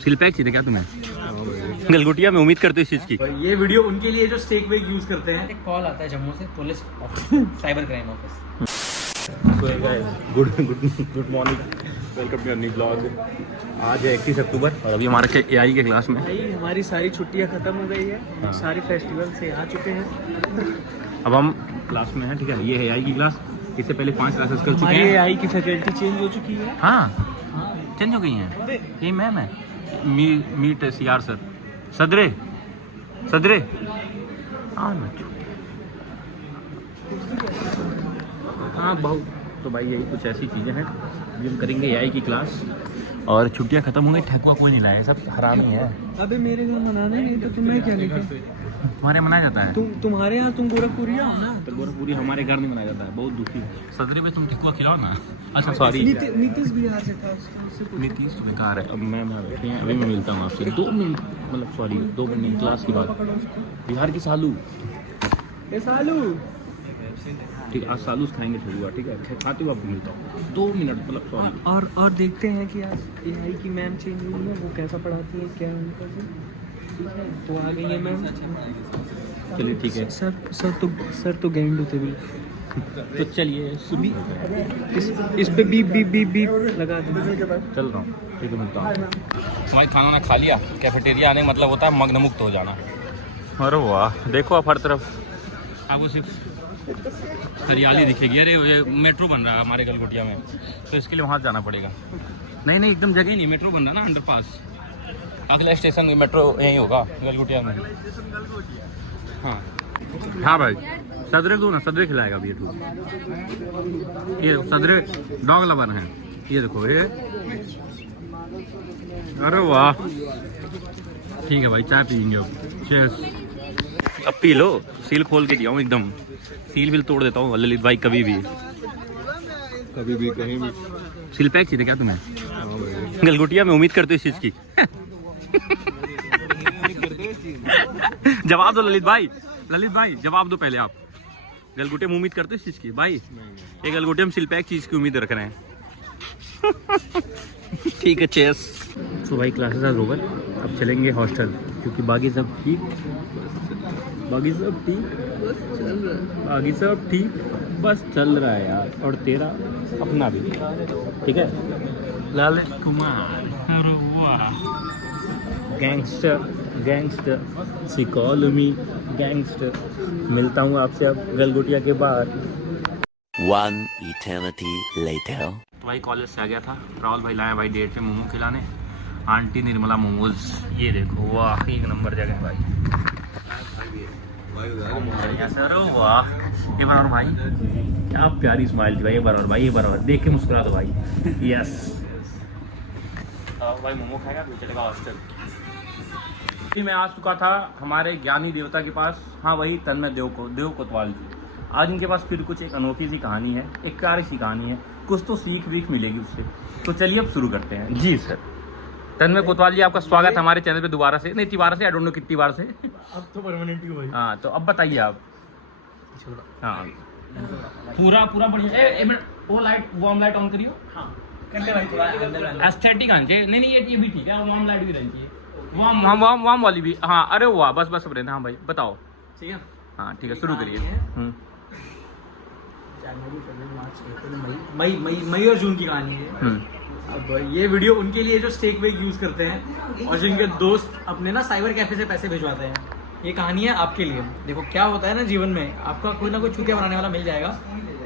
सिलपैक चाहिए क्या तुम्हें? गलगोटिया में उम्मीद करते हो इस चीज की। ये वीडियो उनके लिए जो स्टेक वेग यूज करते हैं। एक कॉल आता है जम्मू से, police office, cyber crime office. Good morning, welcome to new blog. आज है 31 अक्टूबर और अभी हमारे एआई के क्लास में भाई हमारी सारी छुट्टियां खत्म हो गई है। हाँ। सारे फेस्टिवल से आ चुके हैं। अब हम क्लास में हैं, ठीक है। ये है एआई की क्लास। इससे पहले 5 क्लासेस कर चुके हमारी हैं। एआई की फैकल्टी चेंज हो चुकी है। हाँ, चेंज हो गई हैं। यही मैम है, मीट सीआर सर, सदरे हाँ बहुत। तो भाई यही कुछ ऐसी चीज़ें हैं। अभी हम करेंगे एआई की क्लास और छुट्टियां खत्म हो गई। ठेकुआ कोई नहीं लाया, सब हरामी है। अबे मेरे घर मनाने नहीं तो तुम्हें क्या लेके? तुम्हारे मनाया जाता है? तुम्हारे यहाँ तुम गोरखपुरिया हो ना? तो गोरखपुरी हमारे घर नहीं मनाया जाता है, बहुत दुखी है। सदरी में तुम ठेकुआ खिलाओ ना। अच्छा सॉरी, नीतीश बिहार से था, उससे पूछो। नीतीश तो बेकार है। अब मैं बैठे हैं, अभी मैं मिलता हूँ आपसे 2 मिनट, मतलब सॉरी 2 मिनट क्लास की बात। बिहार की सालू, ए सालू, ठीक है। आज सालू खाएंगे ठेकुआ, ठीक है। खाते हुए आपको मिलता हूँ 2 मिनट, मतलब सॉरी। और देखते हैं कि आज एआई की मैम चेंज हुई है, वो कैसा पढ़ाती है, क्या उनका ठीक है। तो आ गई है मैम। चलिए ठीक है। सर तो गैंग होते भी। तो चलिए इस पे बीप बीप बीप बीप लगा देंगे। चल रहा हूँ, ठीक है, मिलता हूँ। भाई खाना ना खा लिया। कैफेटेरिया आने का मतलब होता है मग्न मुक्त हो जाना। अरे वाह, देखो आप हर तरफ आपको सिर्फ हरियाली दिखेगी। अरे ये मेट्रो बन रहा है हमारे गलगोटिया में, तो इसके लिए वहाँ जाना पड़ेगा। नहीं एकदम जगह ही नहीं, मेट्रो बन रहा है ना अंडरपास। अगला स्टेशन में मेट्रो यहीं होगा, गलगोटिया में। हाँ भाई, सदरे दो ना, सदरे खिलाएगा अभी तू। ये सदरे डॉग लवर है, ये देखो ये। अरे वाह, ठीक है भाई, चाय पियेंगे अब। चीयर्स। अब पी लो, सील खोल के दिया हूँ एकदम। सील भी तोड़ देता हूँ ललित भाई, कभी भी कहीं भी। सील पैक चाहिए क्या तुम्हें? गलगोटिया में उम्मीद करते हो इस चीज की। जवाब दो ललित भाई जवाब दो पहले आप। गलगोटे में उम्मीद करते हो इस चीज की भाई? ये गलगोटे हम सिलपैक चीज की उम्मीद रख रहे हैं। ठीक है, चेस। तो भाई क्लासेस आर ओवर, अब चलेंगे हॉस्टल, क्योंकि बाकी सब ठीक बस चल रहा है यार। और तेरा अपना भी ठीक है। लाल कुमार, अरे वाह, गैंगस्टर सी कॉल मी गैंगस्टर। मिलता हूँ आपसे अब गलगोटिया के बाद। 1 eternity later. तो भाई कॉलेज से आ गया था, राहुल भाई लाए भाई डेट पे मोमो खिलाने। आंटी निर्मला मोमोज, ये देखो, वाह एक नंबर जगह है भाई। अरे वाह, ये बराबर भाई, क्या प्यारी स्माइल थी भाई। ये बराबर देख के मुस्कुरा दो भाई। यस भाई, मोमो खाएगा तो चलेगा हॉस्टल। मैं आ चुका था हमारे ज्ञानी देवता के पास। हाँ वही तन्मय देव कोतवाल जी। आज इनके पास फिर कुछ एक अनोखी सी कहानी है, एक प्यारी सी कहानी है, कुछ तो सीख वीख मिलेगी उससे। तो चलिए अब शुरू करते हैं। जी सर, तन्मय कोतवाल जी आपका स्वागत है हमारे चैनल पे दोबारा से, नहीं तिबारा से, आई डोंट नो कितनी बार से। अब तो परमानेंट ही हुआ। हाँ तो अब बताइए आप। हाँ पूरा बढ़िया। एक मिनट, वो लाइट, वार्म लाइट ऑन करियो। हाँ कर ले भाई, थोड़ा एस्थेटिक आनी चाहिए। नहीं ये भी ठीक है, वार्म लाइट भी रहनी चाहिए। वार्म वाली भी। हाँ अरे वाह, बस रहना। हाँ भाई बताओ। ठीक है, हाँ ठीक है, शुरू करिए। जनवरी, फरवरी, मार्च, अप्रैल, मई और जून की कहानी है। अब ये वीडियो उनके लिए जो स्टेक वेग यूज करते हैं और जिनके दोस्त अपने ना साइबर कैफे से पैसे भिजवाते हैं। ये कहानी है आपके लिए। देखो क्या होता है ना, जीवन में आपका कोई ना कोई चूतिया बनाने वाला मिल जाएगा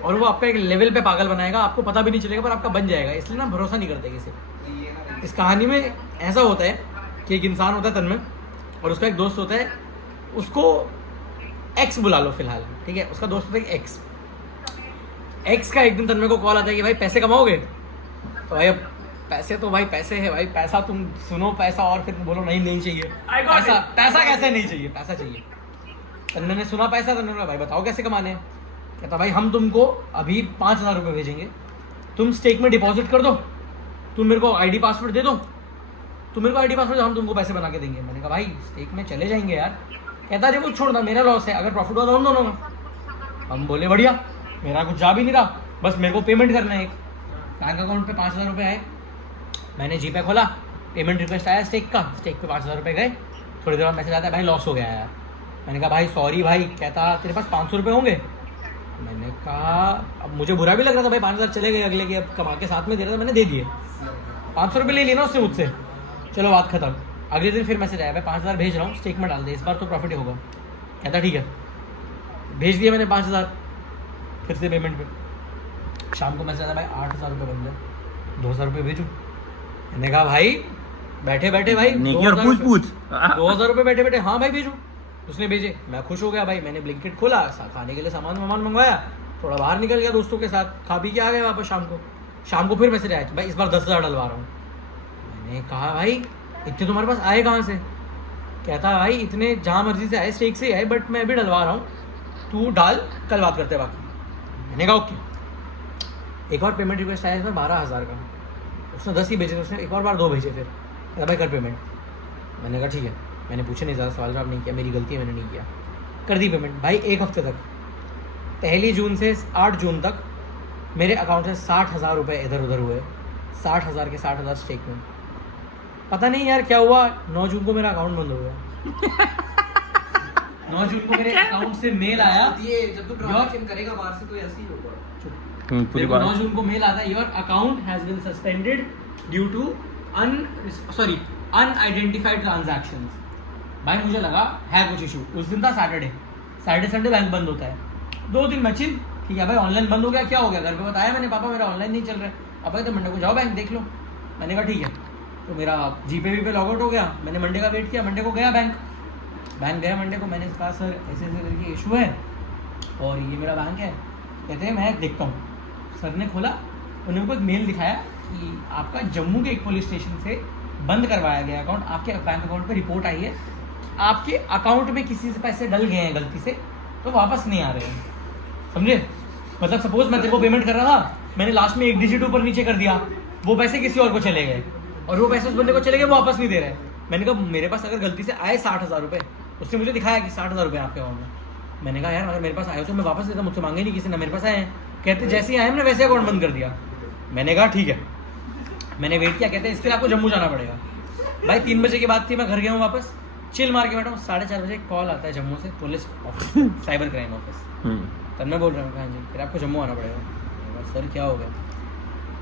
और वो आपका एक लेवल पे पागल बनाएगा, आपको पता भी नहीं चलेगा, पर आपका बन जाएगा। इसलिए ना भरोसा नहीं करते किसी। इस कहानी में ऐसा होता है कि एक इंसान होता है तन्मय, और उसका एक दोस्त होता है, उसको एक्स बुला लो फिलहाल, ठीक है। उसका दोस्त होता है एक्स का एक दिन तन्मय को कॉल आता है कि भाई पैसे कमाओगे? तो भाई अब पैसे तो भाई पैसे है भाई, पैसा तुम सुनो पैसा और फिर बोलो नहीं चाहिए। पैसा कैसे नहीं चाहिए, पैसा चाहिए। तन्मय ने सुना पैसा, तन्मय ने भाई बताओ कैसे कमाने हैं। कहता भाई हम तुमको अभी 5,000 रुपये भेजेंगे, तुम स्टेक में डिपॉजिट कर दो, तुम मेरे को आईडी पासवर्ड दे दो, हम तुमको पैसे बना के देंगे। मैंने कहा भाई स्टेक में चले जाएंगे यार। कहता अरे वो छोड़ना, मेरा लॉस है, अगर प्रॉफिट हुआ तो हम दोनों का। हम बोले बढ़िया, मेरा कुछ जा भी नहीं रहा, बस मेरे को पेमेंट करना है। एक बैंक अकाउंट पे 5,000 रुपये आए, मैंने जीपे खोला, पेमेंट रिक्वेस्ट आया स्टेक का, स्टेक पे 5,000 रुपये गए। थोड़ी देर बाद मैसेज आता है भाई लॉस हो गया यार। मैंने कहा भाई सॉरी भाई। कहता तेरे पास 500 रुपये होंगे? मैंने कहा अब मुझे बुरा भी लग रहा था भाई, 5,000 चले गए अगले के, अब कमा के साथ में दे रहा था, मैंने दे दिए। 500 रुपये ले लेना उसने मुझसे, चलो बात खत्म। अगले दिन फिर मैसेज आया भाई 5,000 भेज रहा हूँ, स्टेक में डाल दे, इस बार तो प्रॉफिट ही होगा। कहता ठीक है, भेज दिया मैंने 5,000 फिर से पेमेंट पे। शाम को मैसेज आया भाई 8,000 रुपये बन गए, 2,000 रुपये भेजूँ? मैंने कहा भाई बैठे बैठे भाई 2,000 रुपये बैठे बैठे, हाँ भाई भेजूँ। उसने भेजे, मैं खुश हो गया भाई। मैंने ब्लिंकिट खोला, खाने के लिए सामान मंगवाया, थोड़ा बाहर निकल गया दोस्तों के साथ, खा पी के आ गए वापस। शाम को फिर मैसेज आया कि भाई इस बार 10,000 डलवा रहा हूँ। मैंने कहा भाई इतने तुम्हारे पास आए कहाँ से? कहता भाई इतने जहाँ मर्जी से आए, स्टेक से आए, बट मैं भी डलवा रहा हूँ, तू डाल, कल बात करते बाकी। मैंने कहा ओके। एक और पेमेंट रिक्वेस्ट आया इसमें 12,000 का, उसने 10 ही भेजे थे, उसने एक और बार 2 भेजे फिर। कहता भाई कर पेमेंट। मैंने कहा ठीक है, मैंने पूछे नहीं, ज़्यादा सवाल जवाब नहीं किया, मेरी गलती है, मैंने नहीं किया, कर दी पेमेंट। भाई 1 हफ्ते तक, 1 जून से 8 जून तक मेरे अकाउंट से 60,000 रुपये इधर उधर हुए। 60,000 के 60,000 स्टेक में। पता नहीं यार क्या हुआ, 9 जून को मेरा अकाउंट बंद हो गया। 9 जून को मेरे अकाउंट से मेल आया, ये जब तू ट्रांजैक्शन करेगा बाहर से तो ऐसे ही होगा। पूरी बात 9 जून को मेल आता है, your account has been suspended due to unidentified transactions. भाई मुझे लगा है कुछ इशू। उस दिन था सैटरडे संडे बैंक बंद होता है। 2 दिन मैं चिल, ठीक है भाई ऑनलाइन बंद हो गया, क्या हो गया? घर पे बताया मैंने, पापा मेरा ऑनलाइन नहीं चल रहा है। अब कहते मंडे को जाओ बैंक देख लो। मैंने कहा ठीक है, तो मेरा जीपे वी पे लॉग आउट हो गया। मैंने मंडे का वेट किया, मंडे को गया बैंक गया मंडे को। मैंने कहा सर ऐसे ऐसे करके इशू है और ये मेरा बैंक है। कहते हैं मैं देखता हूँ। सर ने खोला, उन्होंने को एक मेल दिखाया कि आपका जम्मू के एक पुलिस स्टेशन से बंद करवाया गया अकाउंट, आपके बैंक अकाउंट पे रिपोर्ट आई है, आपके अकाउंट में किसी से पैसे डल गए हैं गलती से, तो वापस नहीं आ रहे हैं। समझे? मतलब सपोज मैं तेरे को पेमेंट कर रहा था, मैंने लास्ट में 1 डिजिट ऊपर नीचे कर दिया, वो पैसे किसी और को चले गए और वो पैसे उस बंदे को चले गए, वो वापस नहीं दे रहे। मैंने कहा मेरे पास अगर गलती से आए 60,000 रुपये, उसने मुझे दिखाया कि 60,000 रुपये आपके अकाउंट में। मैंने कहा यार अगर मेरे पास आए तो मैं वापस देता, मुझसे मांगे नहीं किसी ने, मेरे पास आए हैं। कहते जैसे ही आए हमने वैसे अकाउंट बंद कर दिया। मैंने कहा ठीक है, मैंने वेट किया। कहते हैं इसके लिए आपको जम्मू जाना पड़ेगा। भाई 3 बजे की बात थी, मैं घर गया हूँ वापस, चिल मार के बैठा हूँ। 4:30 बजे कॉल आता है जम्मू से, police office, cyber crime office. तब मैं बोल रहा हूँ हाँ जी फिर आपको जम्मू आना पड़ेगा। सर क्या हो गया?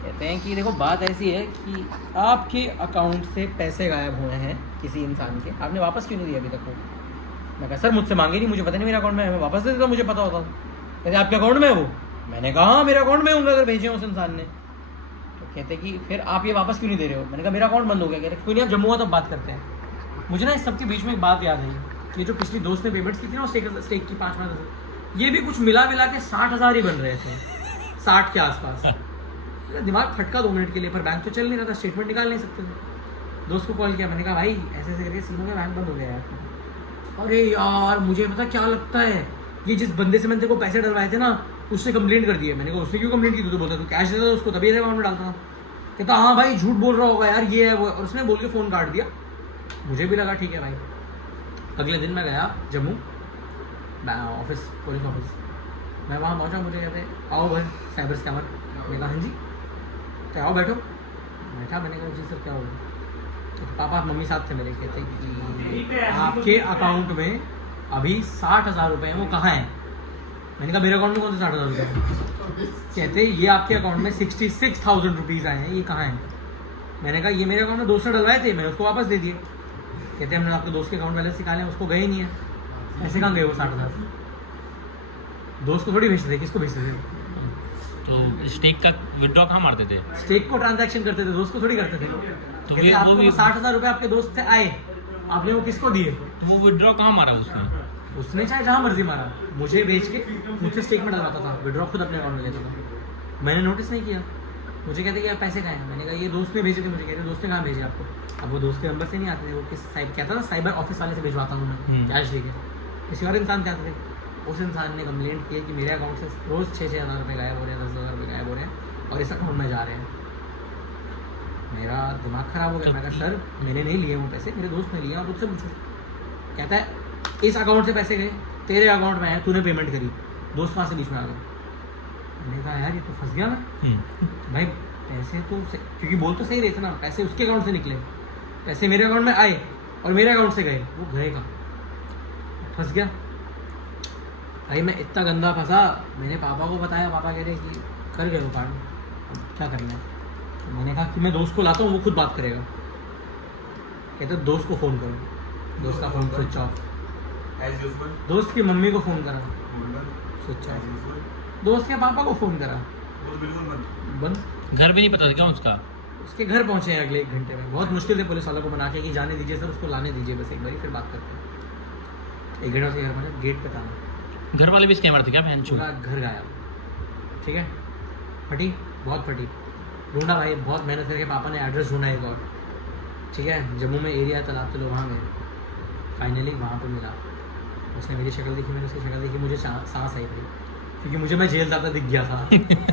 कहते हैं कि देखो बात ऐसी है कि आपके अकाउंट से पैसे गायब हुए हैं किसी इंसान के, आपने वापस क्यों नहीं दिया अभी तक वो? मैं कहा सर मुझसे मांगे नहीं, मुझे पता नहीं मेरे अकाउंट में है, मैं वापस दे देता, मुझे पता होता। कहते आपके अकाउंट में है वो? मैंने कहा हाँ मेरे अकाउंट में होंगे अगर भेजे उस इंसान ने। तो कहते कि फिर आप ये वापस क्यों नहीं दे रहे हो? मैंने कहा मेरा अकाउंट बंद हो गया। कहते कोई नहीं, आप जम्मू आ तब बात करते हैं। मुझे ना इस सबके बीच में एक बात याद आई कि जो पिछली दोस्त ने पेमेंट्स की थी ना स्टेक की 5,000, ये भी कुछ मिला के 60,000 ही बन रहे थे, 60 के आसपास। मेरा दिमाग फटका 2 मिनट के लिए, पर बैंक तो चल नहीं रहा था, स्टेटमेंट निकाल नहीं सकते थे। दोस्त को कॉल किया, मैंने कहा भाई ऐसे ऐसे करके सीनों का बैंक बंद हो गया यार। अरे यार मुझे पता क्या लगता है, ये जिस बंदे से मैंने तेरे को पैसे डलवाए थे ना, उसने कंप्लेंट कर दी है। मैंने कहा उसने क्यों कंप्लेंट की? तो बोलता तू कैश देता था उसको तभी अकाउंट में डालता था। कहता हाँ भाई झूठ बोल रहा होगा यार, ये है वो। और उसने बोल के फ़ोन काट दिया। मुझे भी लगा ठीक है भाई। अगले दिन मैं गया जम्मू ऑफिस, पुलिस ऑफिस। मैं वहाँ पहुँचा, मुझे कहते आओ भाई साइबर स्कैमर। मैंने कहा हाँ जी, क्या आओ बैठो। बैठा, मैंने कहा जी सर क्या हो गया? तो पापा मम्मी साथ थे मेरे। कहते कि आपके अकाउंट में अभी 60,000 रुपये हैं, वो कहाँ हैं? मैंने कहा मेरे अकाउंट में कौन से 60,000 रुपये? कहते ये आपके अकाउंट में 66,000 रुपीज़ आए हैं, ये कहाँ हैं? मैंने कहा ये मेरे अकाउंट में दोस्त ने डलवाए थे, मैंने उसको वापस दे दिए। कहते हमने आपके दोस्त के अकाउंट बैलेंस निकाले, उसको गए नहीं है। ऐसे कहाँ गए वो 60,000? दोस्त को थोड़ी भेजते थे, किसको भेजते थे? तो स्टेक का विड्रॉ कहाँ मारते थे? स्टेक को ट्रांजैक्शन करते थे, दोस्त को थोड़ी करते थे। तो कहते आपको 60,000 रुपये आपके दोस्त से आए, आपने वो किसको दिए? तो वो विड्रॉ कहाँ मारा उसने? उसने चाहे जहाँ मर्जी मारा, मुझे बेच के मुझसे स्टेक में डलवाता था, विड्रॉ खुद अपने अकाउंट में लेता था। मैंने नोटिस नहीं किया। मुझे कहते कि आप पैसे कहाँ हैं? मैंने कहा ये दोस्त ने भेजे थे मुझे। कहते दोस्त ने कहाँ भेजे आपको? अब वो दोस्त के नंबर से नहीं आते थे, वो किस साइड कहता था साइबर ऑफिस वाले से भिजवाता हूँ मैं कैश दे के। किसी और इंसान के आते थे। उस इंसान ने कंप्लेंट की कि मेरे अकाउंट से रोज़ 6,000 रुपये गायब हो रहे हैं, 10,000 रुपये गायब हो रहे हैं और इस अकाउंट में जा रहे हैं। मेरा दिमाग ख़राब हो गया। मैं कहा सर मैंने नहीं लिए वो पैसे, मेरे दोस्त ने लिए, आप उससे पूछो। कहता है इस अकाउंट से पैसे गए, तेरे अकाउंट में है, तूने पेमेंट करी, दोस्त कहाँ से बीच में आ गए? मैंने कहा यार ये तो फंस गया मैं। भाई पैसे तो क्योंकि बोल तो सही रहे थे ना, पैसे उसके अकाउंट से निकले, पैसे मेरे अकाउंट में आए और मेरे अकाउंट से गए, वो गए कहाँ? फंस गया भाई। मैं इतना गंदा फंसा, मैंने पापा को बताया, पापा कह रहे कि कर गए वो कार्ड, अब क्या करना है। तो मैंने कहा कि मैं दोस्त को लाता हूँ, वो खुद बात करेगा। कहते दोस्त को फ़ोन करो, दोस्त का फ़ोन स्विच ऑफ। दोस्त की मम्मी को फ़ोन करा, स्विच ऑफ। दोस्त के पापा को फ़ोन करा, बंद। घर भी नहीं पता था क्या उसका? उसके घर पहुंचे हैं अगले 1 घंटे में। बहुत मुश्किल से पुलिस वालों को मना के कि जाने दीजिए सर, उसको लाने दीजिए बस एक बार, फिर बात करते हैं। 1 घंटे से घर पहुंचे, गेट पे था। घर वाले भी स्कैमर थे क्या? बहन पूरा घर गायब। ठीक है, फटी, बहुत फटी। ढूंढा भाई, बहुत मेहनत करके पापा ने एड्रेस ढूंढा एक और। ठीक है, जम्मू में एरिया तालाब चलो वहाँ गए, फाइनली वहाँ पे मिला। उसने मेरी शक्ल देखी, मैंने उसकी शक्ल देखी, मुझे सांस आई भाई, क्योंकि मुझे मैं जेल जाता दिख गया था।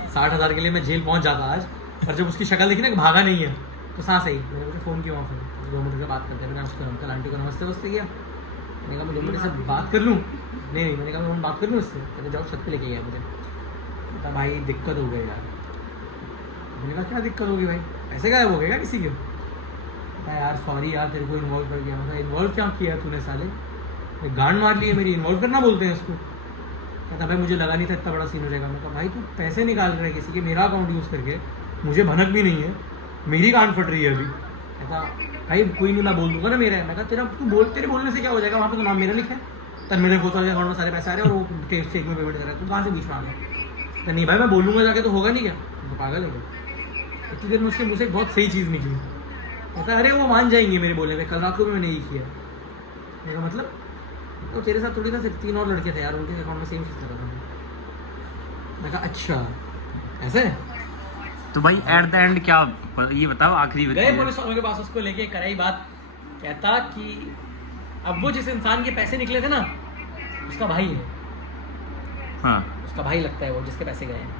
60,000 के लिए मैं जेल पहुँच जाता आज, पर जब उसकी शक्ल देखी ना कि भागा नहीं है, तो सांस आई। मैंने मुझे फ़ोन किया वहाँ पर, 2 मिनट से बात करते हैं। मैंने उसको अंकल आंटी को नमस्ते वस्ते किया। मैंने कहा मैं 2 मिनट से बात कर लूँ? नहीं, मैंने कहा मैं बात कर लूँ उससे? कहते जाओ छत पे लेके गया मुझे। कहता भाई दिक्कत हो गई यार। मैंने कहा क्या दिक्कत होगी भाई, पैसे गायब हो गए क्या किसी के? कहता यार सॉरी यार, तेरे को इन्वॉल्व कर दिया। मतलब इन्वॉल्व क्या किया तूने साले, गांड मार ली है मेरी, इन्वॉल्व करना बोलते हैं इसको। कहता भाई मुझे लगा नहीं था इतना बड़ा सीन हो जाएगा। मैं कहा भाई तू पैसे निकाल रहा है किसी के, मेरा अकाउंट यूज़ करके, मुझे भनक भी नहीं है, मेरी गांड फट रही है अभी। कहता भाई कोई नहीं, मैं बोल दूंगा ना मेरा है। मैं कहा तेरे बोलने से क्या हो जाएगा, वहाँ पे तो नाम मेरा लिखा है। तब मेरे को तो अकाउंट में सारे पैसे आ रहे हैं और वो चेक में पेमेंट कर रहा है, तू कहाँ से बीच में आ गया? तो नहीं भाई मैं बोलूँगा जाके तो होगा नहीं क्या? तो पागल है क्या? इतनी देर में उसके मुँह से बहुत सही चीज़ निकली। कहता अरे वो मान जाएंगे मेरे बोलने में, कल रात को भी मैंने यही किया। मेरा मतलब तो तेरे साथ थोड़ी था, सिर्फ 3 और लड़के थे यार, उनके अकाउंट में सेम चीज़ लगा था। मैं कहा अच्छा ऐसे। तो भाई एट द एंड क्या, ये बताओ आखिरी गए पुलिस वालों के पास, उसको लेके कराई बात। कहता कि अब वो जिस इंसान के पैसे निकले थे ना, उसका भाई है। हाँ, उसका भाई लगता है वो जिसके पैसे गए हैं।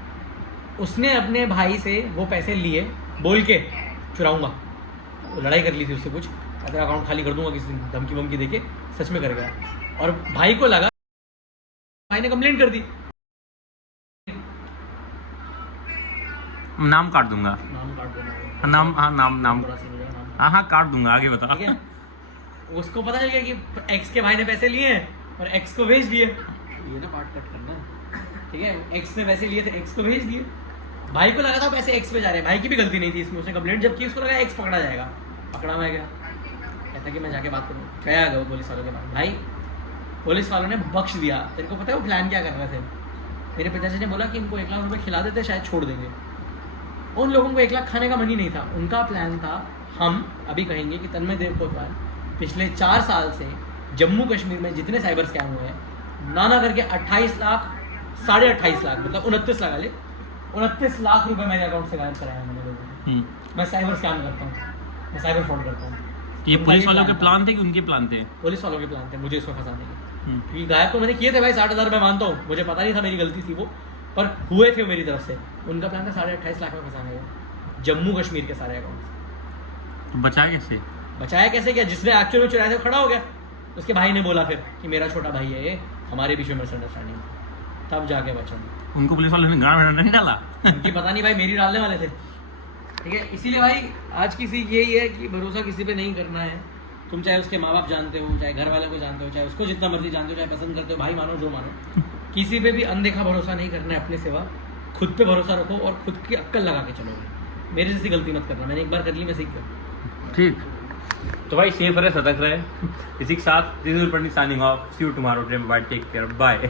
उसने अपने भाई से वो पैसे लिए, बोल के चुराऊंगा। वो लड़ाई कर ली थी उससे कुछ, अगर अकाउंट खाली कर दूंगा किसी दिन, धमकी वमकी देके। सच में कर गया, और भाई को लगा, भाई ने कंप्लेंट कर दी। नाम काट दूंगा, नाम काट दूंगा, नाम, हाँ नाम, बड़ा सीन हो जाएगा, नाम। हाँ काट दूंगा, आगे बता। ठीक है, उसको पता चल गया कि एक्स के भाई ने पैसे लिए हैं और एक्स को भेज दिए। ये ना पार्ट कट करना, ठीक है। एक्स ने पैसे लिए थे, एक्स को भेज दिए। भाई को लगा था पैसे एक्स पे जा रहे हैं, भाई की भी गलती नहीं थी इसमें। उसने कंप्लेंट जब की, उसको लगा एक्स पकड़ा जाएगा। पकड़ा मैं गया, कहता कि मैं जाके बात करूँ। गया गया पुलिस वालों के पास। भाई पुलिस वालों ने बख्श दिया। तेरे को पता है वो प्लान क्या कर रहे थे? मेरे पिताजी ने बोला कि इनको 1 लाख रुपए खिला देते, शायद छोड़ देंगे। उन लोगों को 1 लाख खाने का मन ही नहीं था। उनका प्लान था, हम अभी कहेंगे कि तन्मय देव कोतवाल पिछले 4 साल से जम्मू कश्मीर में जितने साइबर स्कैम हुए हैं, नाना करके 28 लाख, 28.5 लाख, मतलब 29 लाख वाले 29 लाख रुपए मेरे अकाउंट से गायब कराया मैंने लोगों ने। मैं साइबर स्कैम करता हूँ, मैं साइबर फ्रॉड करता हूँ। ये पुलिस वालों के प्लान थे कि उनके प्लान थे? पुलिस वालों के प्लान थे मुझे इसमें फंसाने के। क्योंकि गायब तो मैंने किए थे भाई 60,000 मैं मानता हूँ, मुझे पता नहीं था मेरी गलती थी वो, पर हुए थे मेरी तरफ से। उनका प्लान था 28.5 लाख में फंसाने का, जम्मू कश्मीर के सारे अकाउंट। तो बचाया कैसे? बचाया कैसे क्या, जिसने एक्चुअल में चुराया था खड़ा हो गया। उसके भाई ने बोला फिर कि मेरा छोटा भाई है ये, हमारे बीच में मिसअंडरस्टैंडिंग, तब जाके बचा। उनको पुलिस वालों ने गाड़ में नहीं डाला? उनकी पता नहीं भाई, मेरी डालने वाले थे। ठीक है, इसीलिए भाई आज की सीख यही है कि भरोसा किसी पे नहीं करना है। तुम चाहे उसके माँ बाप जानते हो, चाहे घर वाले को जानते हो, चाहे उसको जितना मर्जी जानते हो, चाहे पसंद करते हो, भाई मानो जो मानो, किसी पे भी अनदेखा भरोसा नहीं करना है अपने सिवा। खुद पे भरोसा रखो और खुद की अक्ल लगा के चलोगे। मेरे जैसी गलती मत करना, मैंने एक बार कर ली, मैं सीख गया। ठीक, तो भाई सेफ रहे, सतर्क रहे। इसी के साथ this is Pandit signing off, see you tomorrow, take care, bye.